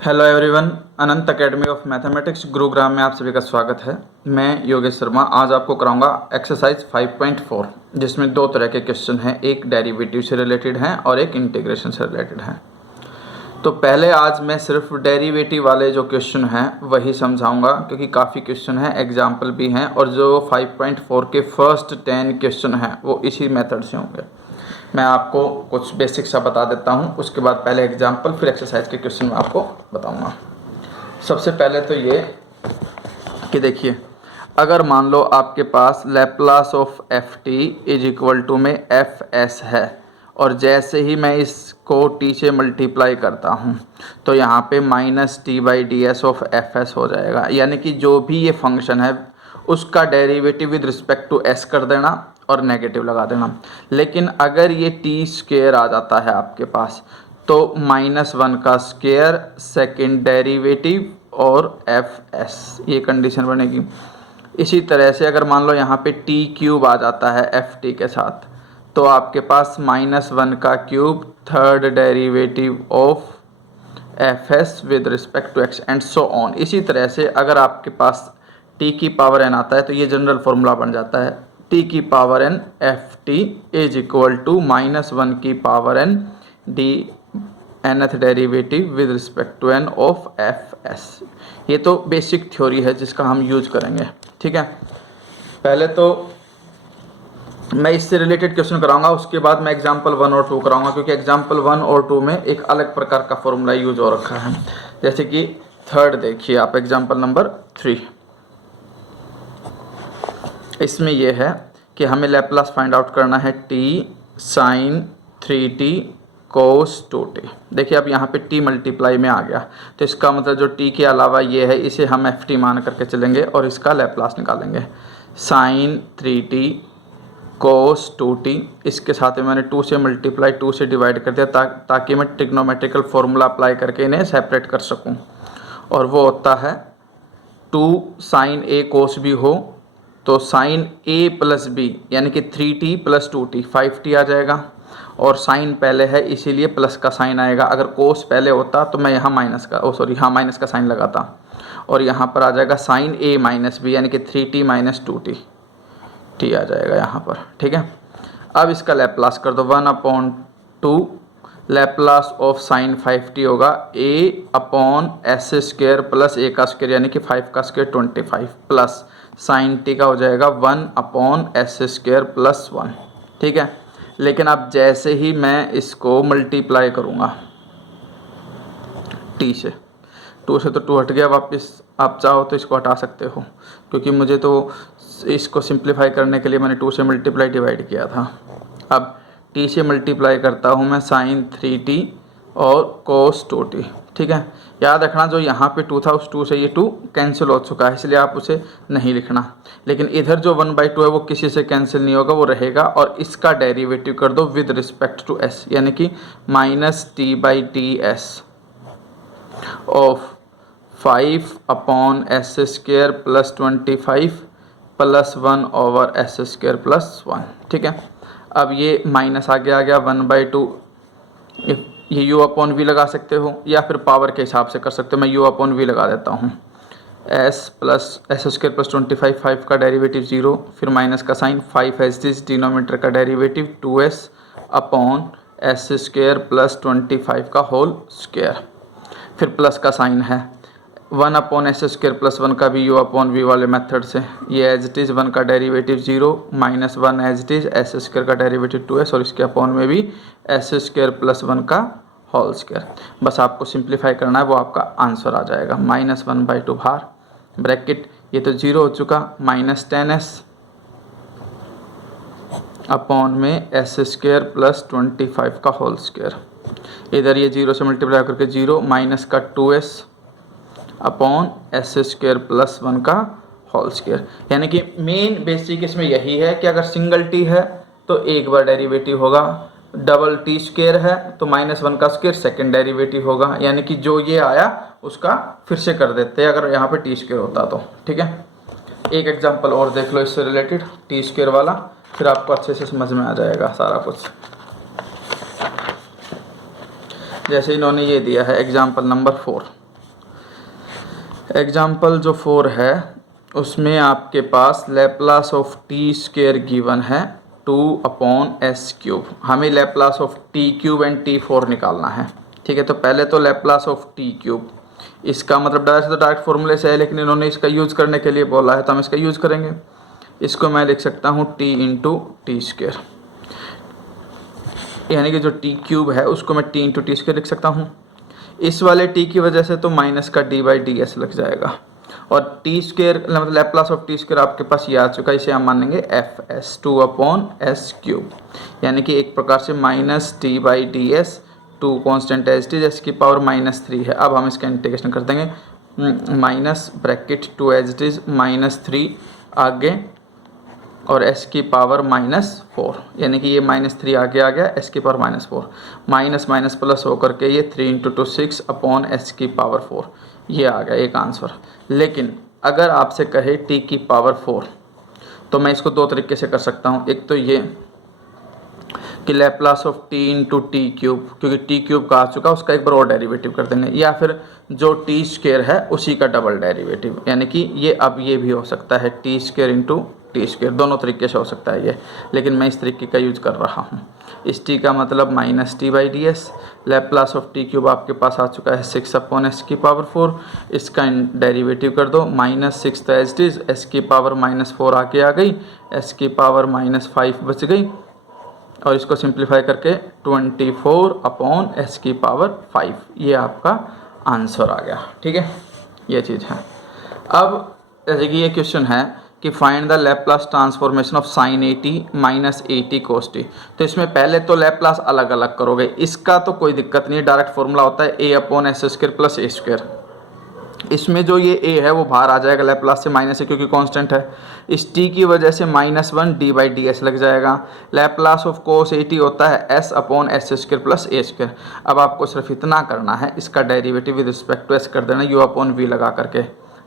Hello everyone, Anant academy of mathematics Gurugram में आप सभी का स्वागत है। मैं योगेश शर्मा आज आपको कराऊंगा एक्सरसाइज 5.4 जिसमें दो तरह के क्वेश्चन हैं, एक डेरिवेटिव से रिलेटेड हैं और एक इंटीग्रेशन से रिलेटेड हैं। तो पहले आज मैं सिर्फ डेरिवेटिव वाले जो क्वेश्चन हैं वही समझाऊंगा, क्योंकि काफ़ी क्वेश्चन हैं, एग्जाम्पल भी हैं और जो 5.4 के फर्स्ट 10 क्वेश्चन हैं वो इसी मेथड से होंगे। मैं आपको कुछ बेसिक सा बता देता हूँ, उसके बाद पहले एग्जाम्पल फिर एक्सरसाइज के क्वेश्चन मैं आपको बताऊँगा। सबसे पहले तो ये कि देखिए, अगर मान लो आपके पास Laplace of F T is equal to में एफ एस है और जैसे ही मैं इसको टी से मल्टीप्लाई करता हूँ तो यहाँ पे minus T by D S of f S हो जाएगा। यानी कि जो भी ये फंक्शन है उसका derivative with respect to s कर देना और नेगेटिव लगा देना। लेकिन अगर ये टी स्क्वेयर आ जाता है आपके पास तो -1 का स्क्वेयर सेकेंड डेरिवेटिव और एफ एस, ये कंडीशन बनेगी। इसी तरह से अगर मान लो यहाँ पे टी क्यूब आ जाता है एफ टी के साथ तो आपके पास -1 का cube third derivative of f s with respect to x and so on. इसी तरह से अगर आपके पास टी की पावर एन आता है तो ये जनरल फॉर्मूला बन जाता है, टी की power n f T is equal to -1 की power n d nth derivative with respect to n of f s. ये तो बेसिक थ्योरी है जिसका हम यूज करेंगे, ठीक है। पहले तो मैं इससे रिलेटेड क्वेश्चन कराऊंगा, उसके बाद मैं एग्जाम्पल 1 और 2 कराऊंगा, क्योंकि एग्जाम्पल 1 और 2 में एक अलग प्रकार का फॉर्मूला यूज हो रखा है। जैसे कि थर्ड देखिए आप, एग्जाम्पल नंबर 3, इसमें यह है कि हमें लैप्लास फाइंड आउट करना है टी साइन 3t कोस 2t। देखिए अब यहाँ पे t मल्टीप्लाई में आ गया तो इसका मतलब जो t के अलावा ये है इसे हम एफ टी मान करके चलेंगे और इसका लैप्लास निकालेंगे। साइन 3t कोस 2t, इसके साथ में मैंने 2 से मल्टीप्लाई 2 से डिवाइड कर दिया ताकि मैं ट्रिग्नोमेट्रिकल फॉर्मूला अप्लाई करके इन्हें सेपरेट कर सकूँ। और वो होता है 2 साइन ए कोस बी हो तो साइन ए प्लस बी यानी कि 3t प्लस 2t 5t आ जाएगा, और साइन पहले है इसीलिए प्लस का साइन आएगा। अगर कोस पहले होता तो मैं यहाँ माइनस का साइन लगाता और यहाँ पर आ जाएगा साइन ए माइनस बी यानी कि 3t माइनस 2t टी आ जाएगा यहाँ पर, ठीक है। अब इसका लैप्लास कर दो, 1/2 लैप्लास ऑफ साइन 5t होगा a/s² प्लस a का स्क्वायर यानी कि 5 का स्क्वायर 25 प्लस साइन टी का हो जाएगा 1/s² प्लस 1, ठीक है। लेकिन अब जैसे ही मैं इसको मल्टीप्लाई करूँगा टी से, 2 से तो 2 हट गया वापस, आप चाहो तो इसको हटा सकते हो, क्योंकि मुझे तो इसको सिंप्लीफाई करने के लिए मैंने 2 से मल्टीप्लाई डिवाइड किया था। अब टी से मल्टीप्लाई करता हूँ मैं साइन 3t और कोस 2t, ठीक है। याद रखना जो यहाँ पे 2 था उस 2 से ये 2 कैंसिल हो चुका है, इसलिए आप उसे नहीं लिखना। लेकिन इधर जो 1/2 है वो किसी से कैंसिल नहीं होगा, वो रहेगा। और इसका डेरिवेटिव कर दो विद रिस्पेक्ट टू s यानी कि -t/ts of 5/s² plus 25 plus 1/s² plus 1, ठीक है। अब ये माइनस आगे आ गया 1/2, ये u/v लगा सकते हो या फिर पावर के हिसाब से कर सकते हो। मैं u/v लगा देता हूँ, s प्लस s² प्लस 25, 5 का डेरिवेटिव 0, फिर माइनस का साइन 5 एज दिस, डिनोमीटर का डेरिवेटिव 2s/s² प्लस 25 का होल स्क्वायर, फिर प्लस का साइन है 1/s² प्लस 1 का भी u/v वाले मेथड से, ये एज इट इज़ 1 का derivative 0 minus 1 as it is s² का डेरिवेटिव 2s और इसके अपॉन में भी s² प्लस 1 का होल स्क्वायर। बस आपको सिंप्लीफाई करना है, वो आपका आंसर आ जाएगा। -1/2 बाहर ब्रैकेट, ये तो 0 हो चुका, -10s अपॉन में s² प्लस 25 का होल स्क्वायर। इधर ये 0 से मल्टीप्लाई करके 0 माइनस का 2s अपॉन s² प्लस 1 का होल स्क्वायर। यानी कि मेन बेसिक इसमें यही है कि अगर सिंगल टी है तो एक बार डेरिवेटिव होगा, डबल टी स्क्वायर है तो -1 का स्क्वायर सेकेंड डेरिवेटिव होगा। यानी कि जो ये आया उसका फिर से कर देते हैं अगर यहाँ पे टी स्क्वायर होता तो, ठीक है। एक एग्जांपल और देख लो इससे रिलेटेड टी स्क्वायर वाला, फिर आपको अच्छे से समझ में आ जाएगा सारा कुछ। जैसे इन्होंने ये दिया है एग्जाम्पल नंबर 4, एग्जाम्पल जो 4 है उसमें आपके पास Laplace of T square given है 2/s³। हमें Laplace of T cube and t4 निकालना है। ठीक है, तो पहले तो लैप्लास ऑफ टी क्यूब, इसका मतलब डायरेक्ट फॉर्मूले से है, लेकिन इन्होंने इसका यूज़ करने के लिए बोला है तो हम इसका यूज़ करेंगे। इसको मैं लिख सकता हूँ t इंटू टी स्क्वेयर, यानी कि जो टी क्यूब है उसको मैं t इंटू टी स्क्वेयर लिख सकता हूँ। इस वाले t की वजह से तो माइनस का d/ds लग जाएगा, और टी स्क्वेयर मतलब लैप्लास ऑफ टी स्क्वेयर आपके पास ये आ चुका है, इसे हम मानेंगे fs 2/s³, यानी कि एक प्रकार से minus d/ds, 2 constant as t, s की पावर -3 है। अब हम इसका इंटीग्रेशन कर देंगे, माइनस ब्रैकेट 2 एज टी -3 आगे और s की पावर -4, यानी कि ये -3 आगे आ गया, s की पावर -4, माइनस माइनस प्लस होकर के ये 3 इंटू 2 6/s की पावर 4, ये आ गया एक आंसर। लेकिन अगर आपसे कहे t की पावर 4 तो मैं इसको दो तरीके से कर सकता हूँ। एक तो ये कि Laplace of t into T cube, क्योंकि टी क्यूब का आ चुका उसका एक बार और डेरिवेटिव कर देंगे, या फिर जो टी स्क्वेयर है उसी का डबल डेरिवेटिव, यानी कि ये अब ये भी हो सकता है T square into T square, दोनों तरीके से हो सकता है ये, लेकिन मैं इस तरीके का यूज कर रहा हूँ। इस t का मतलब -t/ds, Laplace of T cube आपके पास आ चुका है 6/s की पावर 4, इसका डेरिवेटिव कर दो, -6 तो एज इट इज, s की पावर -4 आके आ गई, s की पावर -5 बच गई, और इसको सिंप्लीफाई करके 24/s की पावर 5, ये आपका आंसर आ गया। ठीक है, ये चीज़ है। अब जैसे कि ये क्वेश्चन है कि find the Laplace transformation of sin AT minus AT cos t, तो इसमें पहले तो लैप्लास अलग अलग करोगे, इसका तो कोई दिक्कत नहीं है, डायरेक्ट फॉर्मूला होता है a/s² प्लस a²। इसमें जो ये a है वो बाहर आ जाएगा, लैप्लास से माइनस है क्योंकि कांस्टेंट है, इस t की वजह से -1 d/ds लग जाएगा। लैप्लास ऑफ cos AT होता है s/s² प्लस a²। अब आपको सिर्फ इतना करना है, इसका derivative with respect to s कर देना u/v लगा करके।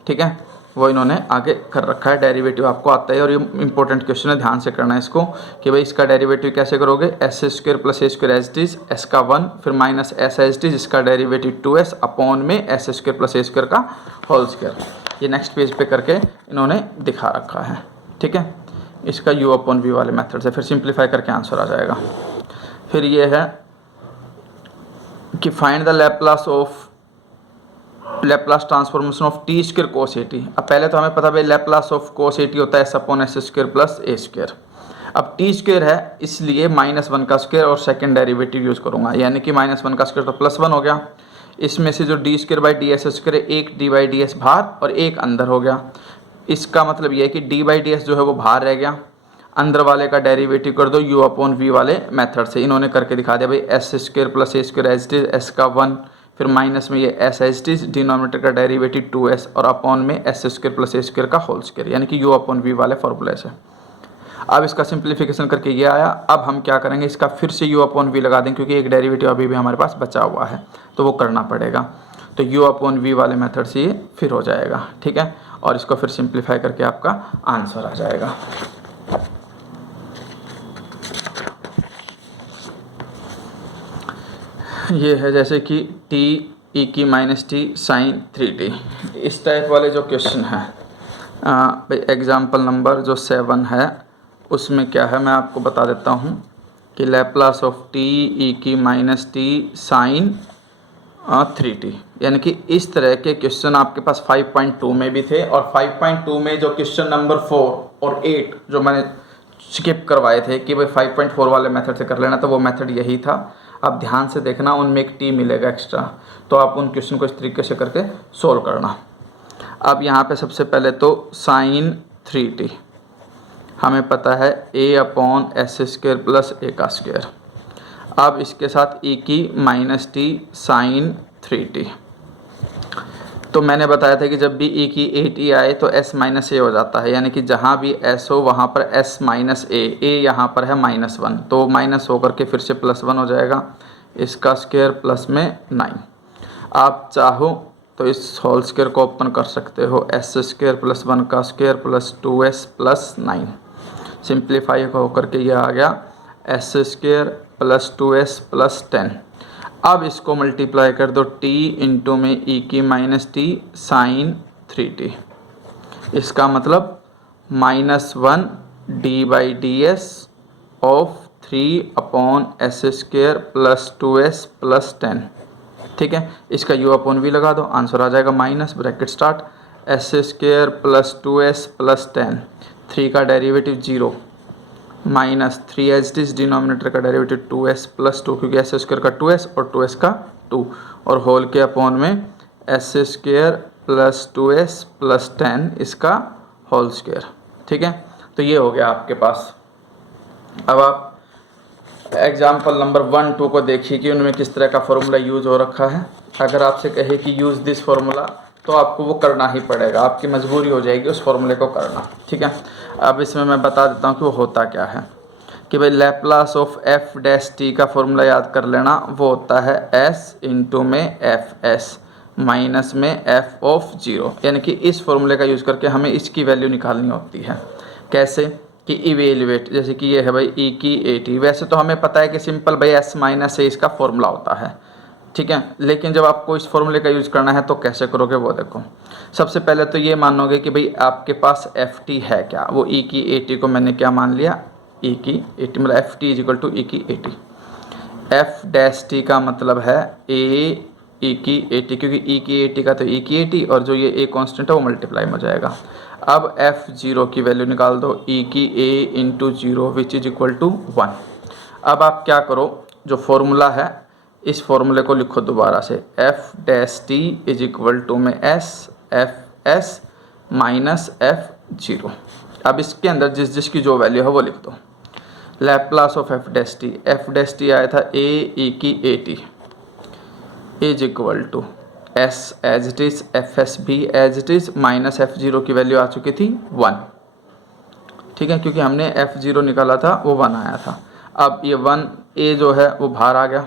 ठीक है, वो इन्होंने आगे कर रखा है, डेरिवेटिव आपको आता है, और ये इंपॉर्टेंट क्वेश्चन है, ध्यान से करना है इसको कि भाई इसका डेरिवेटिव कैसे करोगे, s² plus a² as it is, s का 1 फिर minus s as it is, इसका डेरिवेटिव 2s अपॉन में s² प्लस a² का होल स्क्वायर। ये नेक्स्ट पेज पे करके इन्होंने दिखा रखा है। ठीक है, इसका u/v वाले मेथड से फिर सिंप्लीफाई करके आंसर आ जाएगा। फिर ये है कि find the Laplace transformation of T square cos AT। अब पहले तो हमें पता है लैप्लास ऑफ कोस AT होता है s/s² प्लस a²। अब टी स्क्वायर है इसलिए -1 का स्क्वायर और सेकंड डेरिवेटिव यूज़ करूँगा, यानी कि -1 का स्क्वायर तो +1 हो गया, इसमें से जो d²/ds² एक d/ds बाहर और एक अंदर हो गया। इसका मतलब यह है कि d/ds जो है वो बाहर रह गया, अंदर वाले का डेरिवेटिव कर दो u/v वाले मेथड से। इन्होंने करके दिखा दिया भाई, s² plus a² as it is, s का 1 फिर माइनस में ये s as it is, denominator का डेरिवेटिव 2s और अपॉन में s² प्लस a² का होल स्क्वायर, यानी कि u/v वाले फॉर्मूले से। अब इसका सिंप्लीफिकेशन करके ये आया। अब हम क्या करेंगे, इसका फिर से u/v लगा देंगे, क्योंकि एक डेरिवेटिव अभी भी हमारे पास बचा हुआ है तो वो करना पड़ेगा, तो u/v वाले मेथड से ये फिर हो जाएगा। ठीक है, और इसको फिर सिंप्लीफाई करके आपका आंसर आ जाएगा। ये है जैसे कि t(e⁻t sin 3t), इस टाइप वाले जो क्वेश्चन है, एग्जाम्पल नंबर जो 7 है उसमें क्या है मैं आपको बता देता हूँ कि Laplace of t(e⁻t sin 3t), यानी कि इस तरह के क्वेश्चन आपके पास 5.2 में भी थे, और 5.2 में जो क्वेश्चन नंबर 4 और 8 जो मैंने स्किप करवाए थे कि भाई 5.4 वाले मेथड से कर लेना, तो वो मेथड यही था। आप ध्यान से देखना, उनमें एक t मिलेगा एक्स्ट्रा, तो आप उन क्वेश्चन को इस तरीके से करके सोल्व करना। अब यहाँ पे सबसे पहले तो sin 3t हमें पता है a/s² प्लस a²। अब इसके साथ e⁻t sin 3t, तो मैंने बताया था कि जब भी e⁻t आए तो s - a हो जाता है, यानी कि जहाँ भी s हो वहाँ पर s - a यहाँ पर है -1, तो माइनस होकर के फिर से +1 हो जाएगा, इसका स्क्वायर प्लस में 9। आप चाहो तो इस होल स्क्वायर को ओपन कर सकते हो, s² प्लस 1 का square plus 2s plus 9, simplify होकर के ये आ गया s² प्लस 2s प्लस 10। अब इसको मल्टीप्लाई कर दो t इंटू में e⁻t sin 3t। इसका मतलब -1 d/ds of 3/s² plus 2s plus 10। ठीक है, इसका u/v लगा दो, आंसर आ जाएगा minus bracket start s² plus 2s plus 10। 3 का derivative 0 minus 3 as it is, denominator का डेरिवेटिव 2s प्लस 2, क्योंकि s² का 2s और 2s का 2, और होल के अपॉन में s² प्लस 2s प्लस 10 इसका होल स्क्वायर। ठीक है, तो ये हो गया आपके पास। अब आप एग्जाम्पल नंबर 1, 2 को देखिए कि उनमें किस तरह का फॉर्मूला यूज हो रखा है। अगर आपसे कहे कि यूज़ दिस फॉर्मूला, तो आपको वो करना ही पड़ेगा, आपकी मजबूरी हो जाएगी उस फॉर्मूले को करना। ठीक है, अब इसमें मैं बता देता हूँ कि वो होता क्या है। कि भाई Laplace of F dash T का फॉर्मूला याद कर लेना, वो होता है एस इंटू में एफ एस माइनस में एफ ऑफ 0। यानी कि इस फॉर्मूले का यूज़ करके हमें इसकी वैल्यू निकालनी होती है। कैसे कि इवेल्युएट, जैसे कि ये है भाई ई की ए टी। वैसे तो हमें पता है कि सिंपल भाई एस माइनस ए इसका फॉर्मूला होता है। ठीक है, लेकिन जब आपको इस फॉर्मूले का यूज़ करना है तो कैसे करोगे वो देखो। सबसे पहले तो ये मानोगे कि भाई आपके पास एफ टी है क्या, वो ई की ए टी को मैंने क्या मान लिया, ई की ए टी, मतलब F T is equal to E की ए टी। एफ डैश टी का मतलब है ए ई की ए टी, क्योंकि ई की ए टी का तो ई की ए टी, और जो ये ए कॉन्स्टेंट है वो मल्टीप्लाई में हो जाएगा। अब एफ जीरो की वैल्यू निकाल दो, ई की A into 0 which is equal to 1। अब आप क्या करो, जो फॉर्मूला है इस फॉर्मूले को लिखो दोबारा से, F dash T is equal to में S F S minus F 0। अब इसके अंदर जिस जिसकी जो वैल्यू है वो लिख दो। Laplace of F dash T आया था ए ई की A T is equal to S as it is, F S भी as it is, minus F 0 की वैल्यू आ चुकी थी 1। ठीक है, क्योंकि हमने एफ 0 निकाला था वो 1 आया था। अब ये 1 ए जो है वो बाहर आ गया,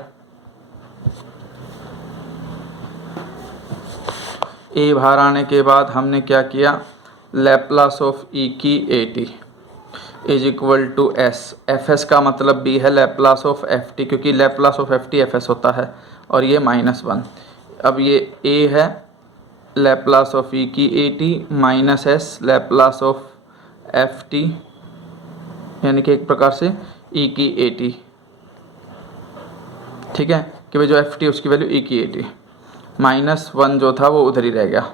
ए बाहर आने के बाद हमने क्या किया, लैप्लास ऑफ ई की A T is equal to s, F S का मतलब भी है लैप्लास ऑफ एफ टी, क्योंकि Laplace of F t f s होता है, और ये -1। अब ये ए है लैप्लास ऑफ ई की A T minus S Laplace of F T, यानी कि एक प्रकार से ई की ए टी। ठीक है, कि भाई जो एफ टी उसकी वैल्यू ई की ए टी, -1 जो था वो उधर ही रह गया,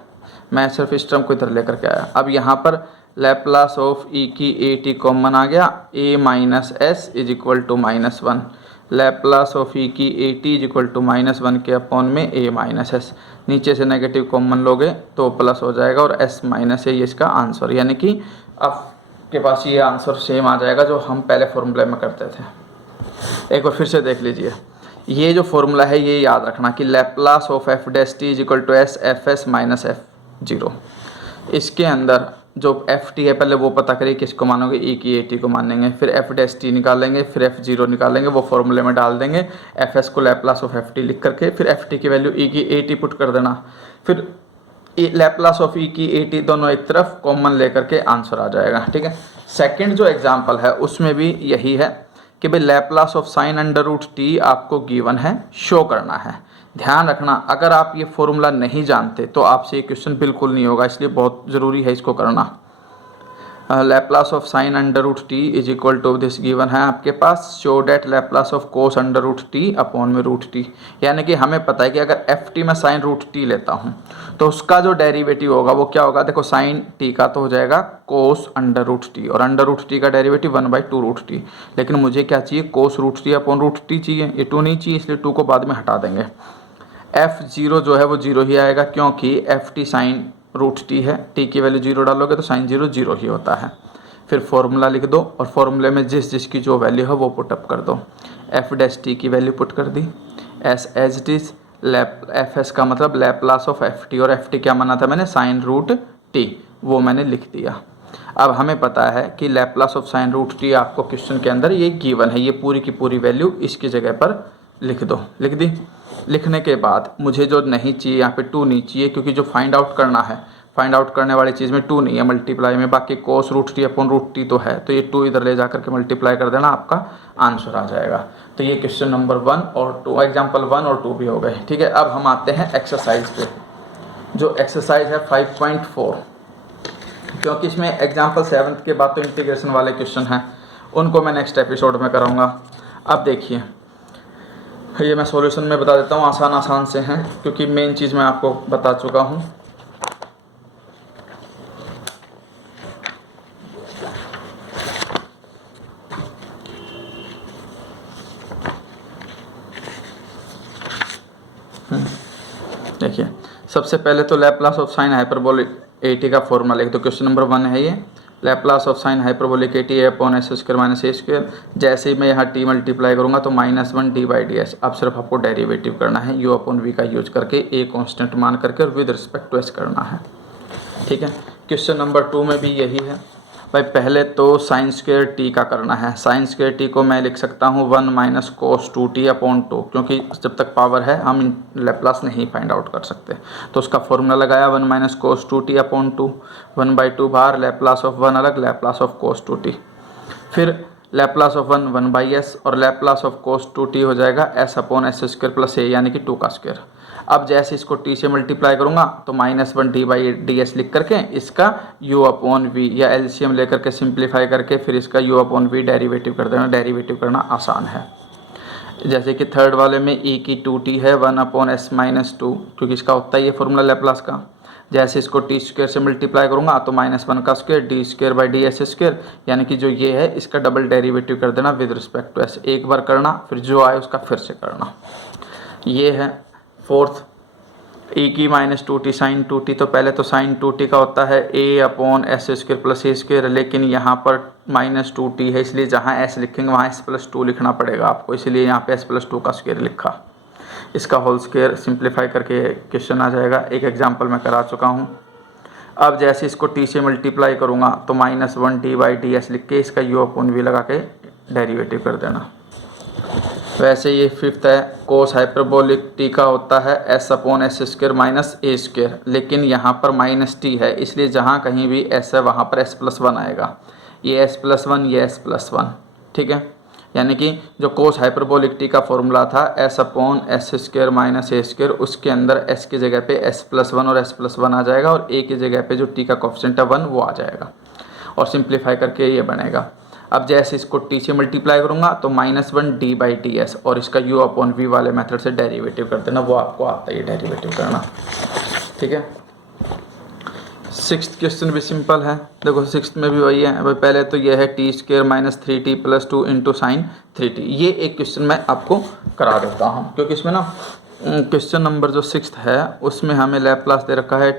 मैं सिर्फ इस टर्म को इधर लेकर के आया। अब यहाँ पर लैप्लास ऑफ ई की ए टी कॉमन आ गया, A minus S is equal to -1। Laplace of ई की A T is equal to -1 के अपॉन में ए माइनस एस, नीचे से नेगेटिव कॉमन लोगे तो प्लस हो जाएगा, और एस माइनस ए इसका आंसर, यानी कि आपके पास ये आंसर सेम आ जाएगा जो हम पहले फॉर्मूले में करते थे। एक बार फिर से देख लीजिए, ये जो फॉर्मूला है ये याद रखना कि Laplace of F dash T is equal to s F S minus F 0। इसके अंदर जो एफ टी है पहले वो पता करिए किसको मानोगे, ई की ए टी को मानेंगे, फिर एफ डैश टी निकालेंगे, फिर एफ 0 निकालेंगे, वो फॉर्मूले में डाल देंगे, एफ एस को लैप्लास ऑफ एफ टी लिख करके, फिर एफ टी की वैल्यू ई की ए टी पुट कर देना, फिर लैप्लास ऑफ ई की ए टी दोनों एक तरफ कॉमन लेकर के आंसर आ जाएगा। ठीक है, सेकेंड जो एग्जाम्पल है उसमें भी यही है कि भाई Laplace of sine under root t आपको गिवन है, शो करना है। ध्यान रखना, अगर आप ये फॉर्मूला नहीं जानते तो आपसे ये क्वेश्चन बिल्कुल नहीं होगा, इसलिए बहुत ज़रूरी है इसको करना। Laplace of sine under root T is equal to this given है आपके पास, show that Laplace of cos under root T upon में रूट टी। यानी कि हमें पता है कि अगर एफ टी में साइन रूट टी लेता हूँ तो उसका जो डेरिवेटिव होगा वो क्या होगा, देखो साइन टी का तो हो जाएगा कोस अंडर रूट टी, और अंडर रूट टी का डेरिवेटिव 1/2 रूट टी। लेकिन मुझे क्या चाहिए, cos root T upon root T चाहिए, ये 2 नहीं चाहिए, इसलिए 2 को बाद में हटा देंगे। एफ 0 जो है वो 0 ही आएगा, क्योंकि f t sine root t है, टी की वैल्यू 0 डालोगे तो साइन 0 0 ही होता है। फिर फॉर्मूला लिख दो, और फॉर्मूले में जिस जिसकी जो वैल्यू है वो पुटअप कर दो। एफ डैश टी की वैल्यू पुट कर दी, S as it is, F S का मतलब लैप्लास ऑफ एफ टी, और एफ टी क्या माना था मैंने, साइन रूट टी, वो मैंने लिख दिया। अब हमें पता है कि Laplace of sine root t आपको क्वेश्चन के अंदर ये गिवन है, ये पूरी की पूरी वैल्यू इसकी जगह पर लिख दो। लिख दी, लिखने के बाद मुझे जो नहीं चाहिए यहाँ पे 2 नहीं चाहिए, क्योंकि जो फाइंड आउट करना है, फाइंड आउट करने वाली चीज़ में 2 नहीं है मल्टीप्लाई में, बाकी cos root T upon root T तो है, तो ये 2 इधर ले जा करके मल्टीप्लाई कर देना, आपका आंसर आ जाएगा। तो ये क्वेश्चन नंबर 1 और 2, एग्जाम्पल 1 और 2 भी हो गए। ठीक है, अब हम आते हैं एक्सरसाइज पे। जो एक्सरसाइज है 5.4, क्योंकि इसमें एग्जाम्पल 7 के बाद तो इंटीग्रेशन वाले क्वेश्चन हैं, उनको मैं नेक्स्ट एपिसोड में कराऊंगा। अब देखिए, ये मैं सॉल्यूशन में बता देता हूँ, आसान से हैं क्योंकि मेन चीज़ मैं आपको बता चुका हूँ। देखिए, सबसे पहले तो Laplace of sine hyperbolic AT का फॉर्मूला लिख दो। क्वेश्चन नंबर 1 है ये, Laplace of sine hyperbolic AT a upon s square minus a square. जैसे ही मैं यहाँ t मल्टीप्लाई करूँगा तो -1 d/ds। अब सिर्फ आपको डेरिवेटिव करना है, u अपॉन v का यूज करके, a कांस्टेंट मान करके और विद रिस्पेक्ट टू s करना है। ठीक है, क्वेश्चन नंबर 2 में भी यही है भाई। पहले तो साइन स्क्वायर t का करना है। साइन स्क्वायर t को मैं लिख सकता हूँ 1 माइनस कोस 2t अपॉन 2, क्योंकि जब तक पावर है हम लैप्लास नहीं फाइंड आउट कर सकते। तो उसका फॉर्मूला लगाया 1 माइनस कोस 2t अपॉन 2, 1/2 बाहर, लैप्लास ऑफ 1 अलग, लैप्लास ऑफ कोस 2t। फिर लैप्लास ऑफ 1 1/s और लैप्लास ऑफ कोस 2t हो जाएगा s upon s square plus a, यानी कि 2 का स्क्वायर। अब जैसे इसको t से मल्टीप्लाई करूँगा तो -1 d/ds लिख करके इसका u अपॉन v या एलसीएम लेकर के सिंप्लीफाई करके फिर इसका u अपॉन v डेरिवेटिव कर देना। डेरिवेटिव करना आसान है। जैसे कि थर्ड वाले में e की 2t है 1 अपॉन s माइनस 2, क्योंकि इसका होता ही है फॉर्मूला लैप्लास का। जैसे इसको t स्क्वायर से मल्टीप्लाई करूँगा तो -1 का square d square by ds square, यानी कि जो ये है इसका डबल डेरिवेटिव कर देना विद रिस्पेक्ट टू s। एक बार करना, फिर जो आए उसका फिर से करना। ये है फोर्थ, e की -2t साइन 2t। तो पहले तो साइन 2t का होता है a upon s square plus a square, लेकिन यहाँ पर -2t है, इसलिए जहाँ s लिखेंगे वहाँ s+2 लिखना पड़ेगा आपको, इसलिए यहाँ पे s+2 का स्क्वायर लिखा। इसका होल स्क्वायर सिंप्लीफाई करके क्वेश्चन आ जाएगा। एक एग्जांपल मैं करा चुका हूँ। अब जैसे इसको t से मल्टीप्लाई करूँगा तो -1 d/ds लिख के इसका u अपॉन v लगा के डेरिवेटिव कर देना। वैसे ये फिफ्थ है, कोस हाइपरबोलिक t का होता है s upon s square minus a square, लेकिन यहाँ पर -t है, इसलिए जहाँ कहीं भी s है वहाँ पर s+1 आएगा। ये s+1, ये s+1। ठीक है, यानी कि जो कोस हाइपरबोलिक t का फॉर्मूला था s upon s square minus a square, उसके अंदर s की जगह पे s+1 और s+1 आ जाएगा और a की जगह पे जो t का कोफिशिएंट है 1 वो आ जाएगा, और सिंप्लीफाई करके ये बनेगा। अब जैसे इसको t से मल्टीप्लाई करूँगा तो -1 d/ds और इसका u अपॉन v वाले मेथड से डेरिवेटिव कर देना, वो आपको आता है डेरिवेटिव करना। ठीक है, सिक्स्थ क्वेश्चन भी सिंपल है। देखो सिक्स्थ में भी वही है भाई। पहले तो ये है t square minus 3t plus 2 into sine 3t। ये एक क्वेश्चन मैं आपको करा देता हूँ, क्योंकि इसमें ना क्वेश्चन नंबर जो सिक्स्थ है उसमें हमें लैप्लास दे रखा है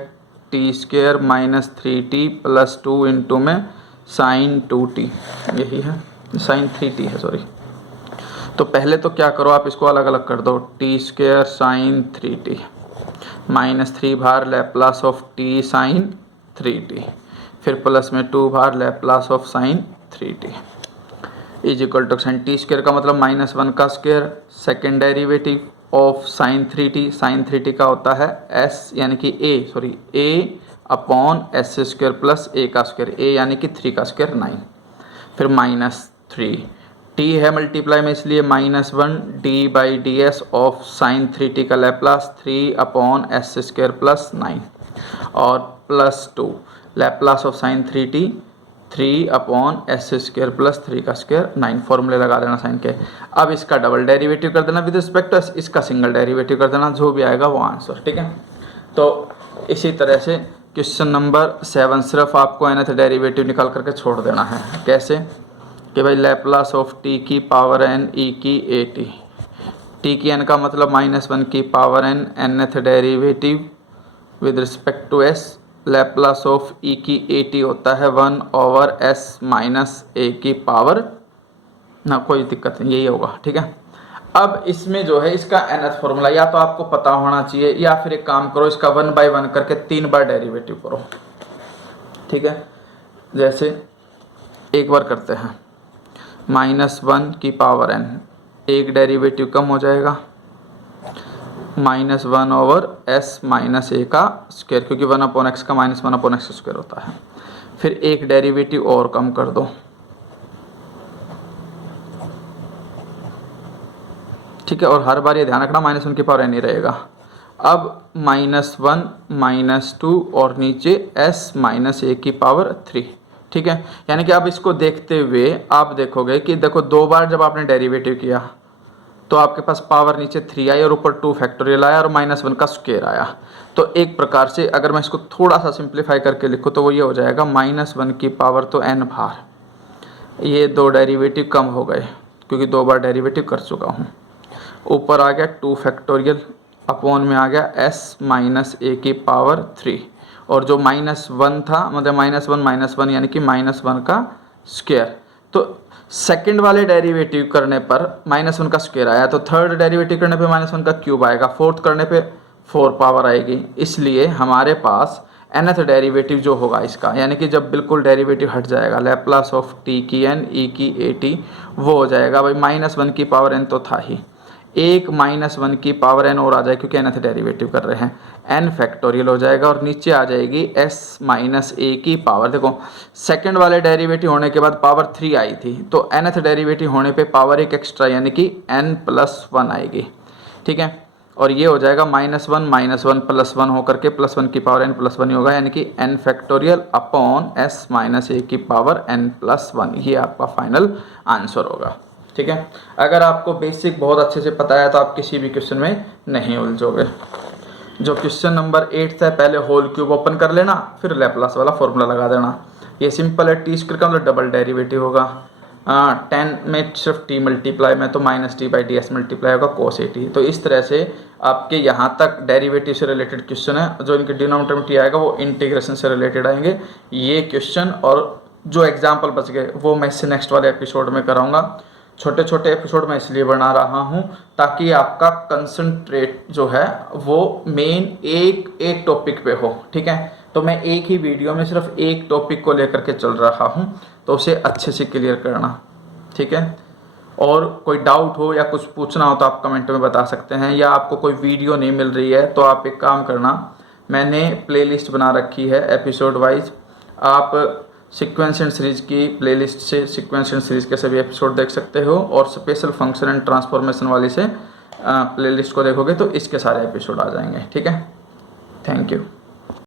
t square minus 3t plus 2 into में साइन 2t, यही है, साइन 3t है सॉरी। तो पहले तो क्या करो, आप इसको अलग अलग कर दो, t square sine 3t minus 3 बार Laplace of t sine 3t, फिर प्लस में 2 बार Laplace of sine 3t is equal to sine t square का मतलब -1 का square, second derivative of sine 3t। Sine 3t का होता है s यानी कि a upon s square plus a का स्क्वायर, a यानी कि 3 का स्क्वायर 9, फिर -3 t है मल्टीप्लाई में, इसलिए -1 d/ds ऑफ साइन 3t का Laplace 3 upon s square plus 9 और plus 2 Laplace of sine 3t 3 upon s square plus 3 का स्क्वायर 9। फॉर्मूले लगा देना साइन के। अब इसका डबल डेरिवेटिव कर देना विद रिस्पेक्ट टू s, इसका सिंगल डेरिवेटिव कर देना, जो भी आएगा वो आंसर। ठीक है, तो इसी तरह से क्वेश्चन नंबर 7 सिर्फ आपको nth डेरिवेटिव निकाल करके छोड़ देना है। कैसे कि भाई लैप्लास ऑफ t की पावर n e की at, t की n का मतलब -1 की power n, nth derivative with respect to s, Laplace of e की at होता है 1/s माइनस a की पावर ना, कोई दिक्कत नहीं, यही होगा। ठीक है, अब इसमें जो है इसका nth फॉर्मूला या तो आपको पता होना चाहिए, या फिर एक काम करो इसका 1/1 करके 3 बार डेरिवेटिव करो। ठीक है, जैसे एक बार करते हैं, -1 की पावर n, एक डेरिवेटिव कम हो जाएगा, -1/s माइनस a का स्क्वायर, क्योंकि 1/x का -1/x स्क्वायर होता है। फिर एक डेरिवेटिव और कम कर दो, ठीक है, और हर बार ये ध्यान रखना -1 की पावर n ही रहेगा। अब -1 -2 और नीचे s माइनस ए की पावर 3, ठीक है। यानी कि अब इसको देखते हुए आप देखोगे कि देखो 2 बार जब आपने डेरिवेटिव किया तो आपके पास पावर नीचे 3 आई और ऊपर 2 फैक्टोरियल आया और -1 का स्क्वायर आया। तो एक प्रकार से अगर मैं इसको थोड़ा सा सिंप्लीफाई करके लिखूँ तो वो ये हो जाएगा -1 की पावर तो n बार, ये 2 डेरिवेटिव कम हो गए क्योंकि 2 बार डेरिवेटिव कर चुका हूँ। ऊपर आ गया 2 फैक्टोरियल अपॉन में आ गया s माइनस ए की पावर 3 और जो -1 था मतलब -1 यानी कि -1 का स्क्वायर। तो सेकंड वाले डेरिवेटिव करने पर -1 का स्क्वायर आया, तो थर्ड डेरिवेटिव करने पे -1 का क्यूब आएगा, फोर्थ करने पे 4 पावर आएगी। इसलिए हमारे पास nth डेरिवेटिव जो होगा इसका, यानी कि जब बिल्कुल डेरिवेटिव हट जाएगा, लैप्लास ऑफ t की n e की at, वो हो जाएगा भाई -1 की पावर n तो था ही, एक -1 की पावर n और आ जाए क्योंकि nth डेरिवेटिव कर रहे हैं, n फैक्टोरियल हो जाएगा और नीचे आ जाएगी s माइनस ए की पावर। देखो सेकंड वाले डेरिवेटिव होने के बाद पावर 3 आई थी, तो nth डेरिवेटिव होने पे पावर एक एक्स्ट्रा यानी कि n+1 आएगी, ठीक है। और ये हो जाएगा -1 -1 +1 होकर के +1 की पावर n+1 ही होगा, यानी कि n factorial upon s minus A की पावर n+1, ये आपका फाइनल आंसर होगा, ठीक है। अगर आपको बेसिक बहुत अच्छे से पता है तो आप किसी भी क्वेश्चन में नहीं उलझोगे। जो क्वेश्चन नंबर 8 है, पहले होल क्यूब ओपन कर लेना, फिर लैप्लास वाला फॉर्मूला लगा देना। ये सिंपल है, टी स्क्वायर का मतलब डबल डेरिवेटिव होगा, 10 में सिर्फ t मल्टीप्लाई में तो -t/ds मल्टीप्लाई होगा cos at। तो इस तरह से आपके यहाँ तक डेरिवेटिव से रिलेटेड क्वेश्चन है, जो इनके डिनोमिनेटर में t आएगा वो इंटीग्रेशन से रिलेटेड आएंगे ये क्वेश्चन, और जो एग्जाम्पल बच गए वो मैं इससे नेक्स्ट वाले एपिसोड में कराऊंगा। छोटे छोटे एपिसोड मैं इसलिए बना रहा हूँ ताकि आपका कंसंट्रेट जो है वो मेन एक टॉपिक पे हो, ठीक है। तो मैं एक ही वीडियो में सिर्फ एक टॉपिक को लेकर के चल रहा हूँ, तो उसे अच्छे से क्लियर करना, ठीक है। और कोई डाउट हो या कुछ पूछना हो तो आप कमेंट में बता सकते हैं, या आपको कोई वीडियो नहीं मिल रही है तो आप एक काम करना, मैंने प्लेलिस्ट बना रखी है एपिसोड वाइज, आप सीक्वेंस एंड सीरीज की प्लेलिस्ट से सीक्वेंस एंड सीरीज के सभी एपिसोड देख सकते हो, और स्पेशल फंक्शन एंड ट्रांसफॉर्मेशन वाली से प्लेलिस्ट को देखोगे तो इसके सारे एपिसोड आ जाएंगे, ठीक है। Thank you.